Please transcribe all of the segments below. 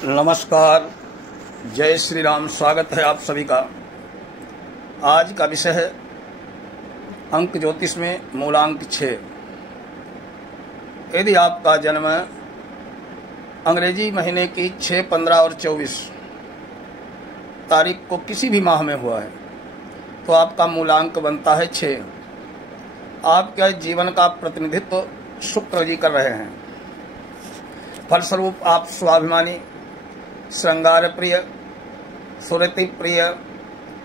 नमस्कार, जय श्री राम। स्वागत है आप सभी का। आज का विषय है अंक ज्योतिष में मूलांक 6। यदि आपका जन्म अंग्रेजी महीने की 6, 15 और 24 तारीख को किसी भी माह में हुआ है तो आपका मूलांक बनता है 6। आपके जीवन का प्रतिनिधित्व शुक्र जी कर रहे हैं। फलस्वरूप आप स्वाभिमानी, श्रृंगार प्रिय, सुरति प्रिय,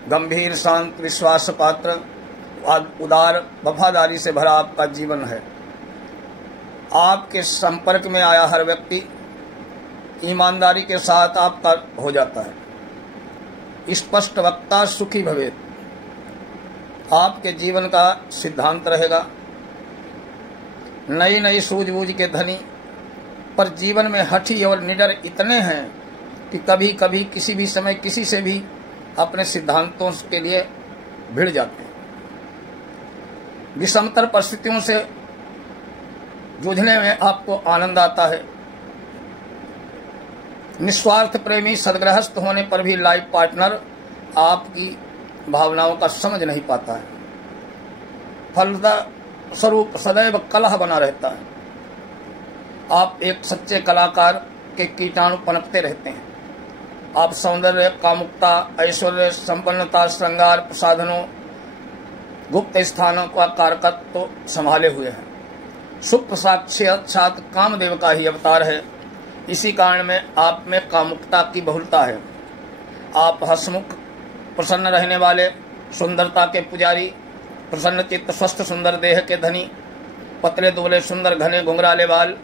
गंभीर, शांत, विश्वास पात्र, उदार, वफादारी से भरा आपका जीवन है। आपके संपर्क में आया हर व्यक्ति ईमानदारी के साथ आपका हो जाता है। स्पष्ट वक्ता सुखी भवेत् आपके जीवन का सिद्धांत रहेगा। नई नई सूझबूझ के धनी, पर जीवन में हठी और निडर इतने हैं कि कभी कभी किसी भी समय किसी से भी अपने सिद्धांतों के लिए भिड़ जाते हैं। विषमतर परिस्थितियों से जूझने में आपको आनंद आता है। निस्वार्थ प्रेमी, सद्गृहस्थ होने पर भी लाइफ पार्टनर आपकी भावनाओं का समझ नहीं पाता है। फलस्वरूप सदैव कलह बना रहता है। आप एक सच्चे कलाकार के कीटाणु पनपते रहते हैं। आप सौंदर्य, कामुकता, ऐश्वर्य, संपन्नता, श्रृंगार, प्रसाधनों, गुप्त स्थानों का कारकत्व तो संभाले हुए हैं। शुक्र साक्षात कामदेव का ही अवतार है। इसी कारण में आप में कामुकता की बहुलता है। आप हंसमुख, प्रसन्न रहने वाले, सुंदरता के पुजारी, प्रसन्न चित्त, स्वस्थ सुंदर देह के धनी, पतले दुबले, सुंदर घने घुंघराले बाल,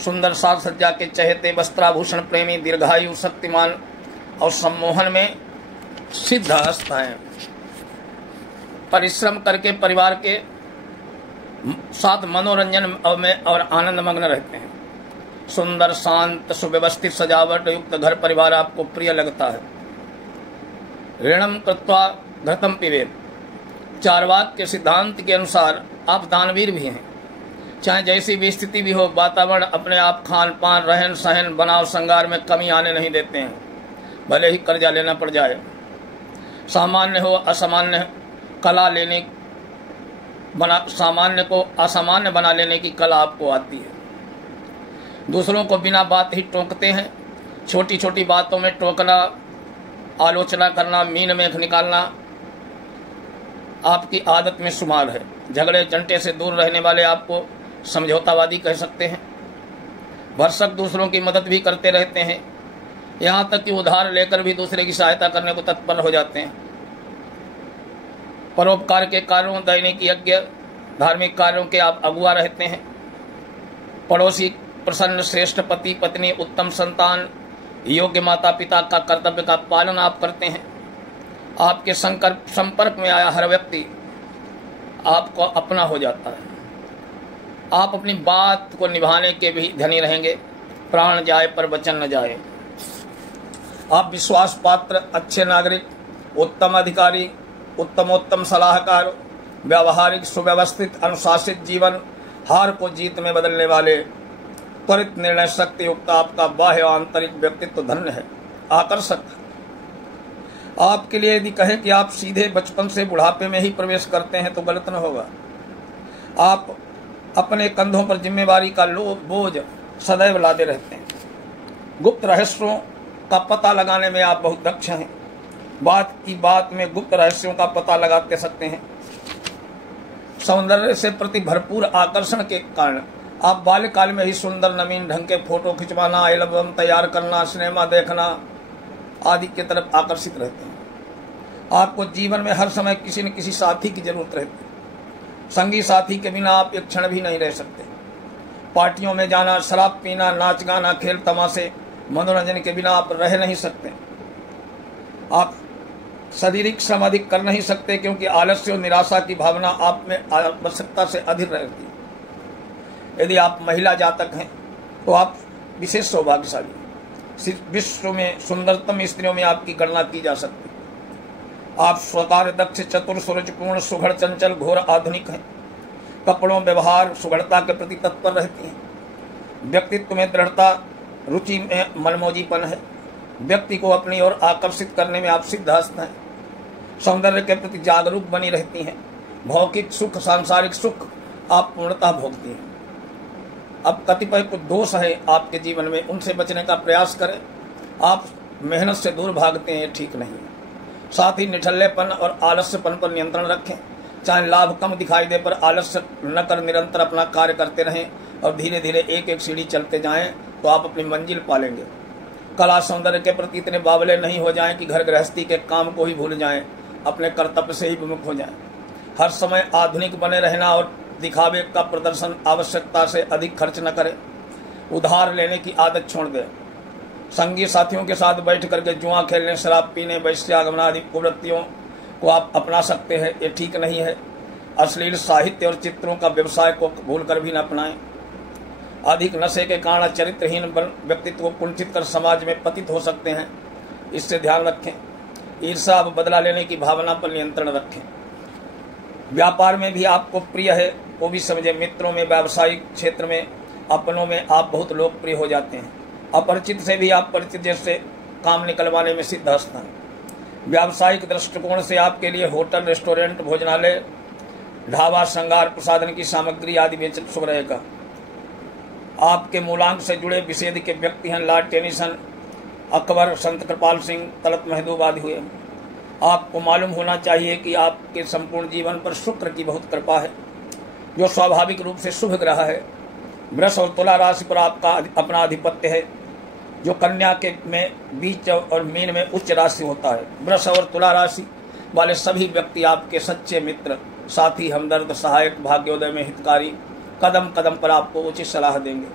सुंदर साज सज्जा के चहेते, वस्त्राभूषण प्रेमी, दीर्घायु, शक्तिमान और सम्मोहन में सिद्धहस्त हैं। परिश्रम करके परिवार के साथ मनोरंजन में और आनंद मग्न रहते हैं। सुंदर, शांत, सुव्यवस्थित, सजावट युक्त घर परिवार आपको प्रिय लगता है। ऋणम कृत्वा घृतम पिबेत, चार्वाक के सिद्धांत के अनुसार आप दानवीर भी हैं। चाहे जैसी भी स्थिति भी हो, वातावरण अपने आप खान पान, रहन सहन, बनाव श्रृंगार में कमी आने नहीं देते हैं, भले ही कर्जा लेना पड़ जाए। सामान्य हो असामान्य कला लेने सामान्य को असामान्य बना लेने की कला आपको आती है। दूसरों को बिना बात ही टोकते हैं। छोटी छोटी बातों में टोकना, आलोचना करना, मीन मेख निकालना आपकी आदत में शुमार है। झगड़े झंटे से दूर रहने वाले आपको समझौतावादी कह सकते हैं। भरसक दूसरों की मदद भी करते रहते हैं, यहाँ तक कि उधार लेकर भी दूसरे की सहायता करने को तत्पर हो जाते हैं। परोपकार के कार्यों, दैनिक यज्ञ, धार्मिक कार्यों के आप अगुआ रहते हैं। पड़ोसी, प्रसन्न, श्रेष्ठ पति पत्नी, उत्तम संतान, योग्य माता पिता का कर्तव्य का पालन आप करते हैं। आपके संपर्क में आया हर व्यक्ति आपको अपना हो जाता है। आप अपनी बात को निभाने के भी धनी रहेंगे। प्राण जाए पर वचन न जाए। आप विश्वास पात्र, अच्छे नागरिक, उत्तम अधिकारी, उत्तमोत्तम सलाहकार, व्यावहारिक, सुव्यवस्थित, अनुशासित जीवन, हार को जीत में बदलने वाले, त्वरित निर्णय शक्ति युक्त आपका बाह्य और आंतरिक व्यक्तित्व धन्य है, आकर्षक। आपके लिए यदि कहें कि आप सीधे बचपन से बुढ़ापे में ही प्रवेश करते हैं तो गलत न होगा। आप अपने कंधों पर जिम्मेवारी का बोझ सदैव लादे रहते हैं। गुप्त रहस्यों का पता लगाने में आप बहुत दक्ष हैं। बात की बात में गुप्त रहस्यों का पता लगाते सकते हैं। सौंदर्य से प्रति भरपूर आकर्षण के कारण आप बाल्यकाल में ही सुंदर नवीन ढंग के फोटो खिंचवाना, एल्बम तैयार करना, सिनेमा देखना आदि की तरफ आकर्षित रहते हैं। आपको जीवन में हर समय किसी न किसी साथी की जरूरत रहती है। संगी साथी के बिना आप एक क्षण भी नहीं रह सकते। पार्टियों में जाना, शराब पीना, नाच गाना, खेल तमाशे, मनोरंजन के बिना आप रह नहीं सकते। आप शारीरिक श्रम अधिक कर नहीं सकते क्योंकि आलस्य और निराशा की भावना आप में आवश्यकता से अधिक रहती है। यदि आप महिला जातक हैं तो आप विशेष सौभाग्यशाली। विश्व में सुंदरतम स्त्रियों में आपकी गणना की जा सकती है। आप स्वकार दक्ष, चतुर, सूरजपूर्ण, सुघड़, चंचल, घोर आधुनिक हैं। कपड़ों, व्यवहार, सुघड़ता के प्रति तत्पर रहती हैं। व्यक्तित्व में दृढ़ता, रुचि में मनमोजीपन है। व्यक्ति को अपनी ओर आकर्षित करने में आप सिद्धहस्त हैं। सौंदर्य के प्रति जागरूक बनी रहती हैं। भौतिक सुख, सांसारिक सुख आप पूर्णतः भोगती हैं। अब कतिपय कुछ दोष है आपके जीवन में, उनसे बचने का प्रयास करें। आप मेहनत से दूर भागते हैं, ठीक नहीं है। साथ ही निठल्लेपन और आलस्यपन पर नियंत्रण रखें। चाहे लाभ कम दिखाई दे पर आलस्य न कर निरंतर अपना कार्य करते रहें और धीरे धीरे एक एक सीढ़ी चलते जाएं तो आप अपनी मंजिल पालेंगे। कला सौंदर्य के प्रति इतने बावले नहीं हो जाएं कि घर गृहस्थी के काम को ही भूल जाएं, अपने कर्तव्य से ही विमुख हो जाएं। हर समय आधुनिक बने रहना और दिखावे का प्रदर्शन आवश्यकता से अधिक खर्च न करें। उधार लेने की आदत छोड़ दें। संगी साथियों के साथ बैठ करके जुआ खेलने, शराब पीने, वैश्यागमन आदि कुवृत्तियों को आप अपना सकते हैं, ये ठीक नहीं है। अश्लील साहित्य और चित्रों का व्यवसाय को भूलकर भी न अपनाएं। अधिक नशे के कारण चरित्रहीन व्यक्तित्व को कुंठित कर समाज में पतित हो सकते हैं, इससे ध्यान रखें। ईर्ष्या व बदला लेने की भावना पर नियंत्रण रखें। व्यापार में भी आपको प्रिय है वो भी समझे। मित्रों में, व्यावसायिक क्षेत्र में, अपनों में आप बहुत लोकप्रिय हो जाते हैं। अपरिचित से भी आप परिचित जैसे काम निकलवाने में सिद्धहस्त हैं। व्यावसायिक दृष्टिकोण से आपके लिए होटल, रेस्टोरेंट, भोजनालय, ढाबा, श्रृंगार प्रसाधन की सामग्री आदि बेचना शुभ रहेगा। आपके मूलांक से जुड़े विषेद के व्यक्ति हैं लॉर्ड टेनिसन, अकबर, संत कृपाल सिंह, तलत महदूब आदि हुए। आपको मालूम होना चाहिए कि आपके संपूर्ण जीवन पर शुक्र की बहुत कृपा है, जो स्वाभाविक रूप से शुभ ग्रह है। वृष और तुला राशि पर आपका अपना आधिपत्य है, जो कन्या के में बीच और मीन में उच्च राशि होता है। वृष और तुला राशि वाले सभी व्यक्ति आपके सच्चे मित्र, साथी, हमदर्द, सहायक, भाग्योदय में हितकारी, कदम कदम पर आपको उचित सलाह देंगे।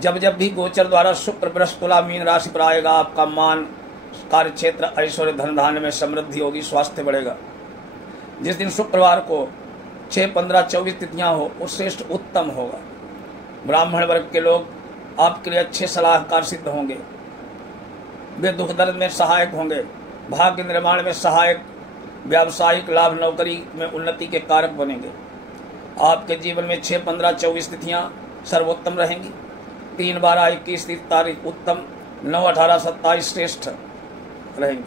जब जब भी गोचर द्वारा शुक्र वृष तुला मीन राशि पर आएगा, आपका मान, कार्य क्षेत्र, ऐश्वर्य, धन धान्य में समृद्धि होगी, स्वास्थ्य बढ़ेगा। जिस दिन शुक्रवार को 6, 15, 24 तिथियां हो वो श्रेष्ठ उत्तम होगा। ब्राह्मण वर्ग के लोग आपके लिए अच्छे सलाहकार सिद्ध होंगे। वे दुख दर्द में सहायक होंगे, भाग्य निर्माण में सहायक, व्यावसायिक लाभ, नौकरी में उन्नति के कारक बनेंगे। आपके जीवन में 6, 15, 24 तिथियां सर्वोत्तम रहेंगी। 3, 12, 21 तारीख उत्तम, 9, 18, 27 श्रेष्ठ रहेंगी।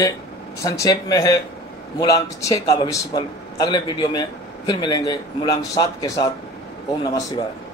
ये संक्षेप में है मूलांक 6 का भविष्यफल। अगले वीडियो में फिर मिलेंगे मूलांक 7 के साथ। ओम नमः शिवाय।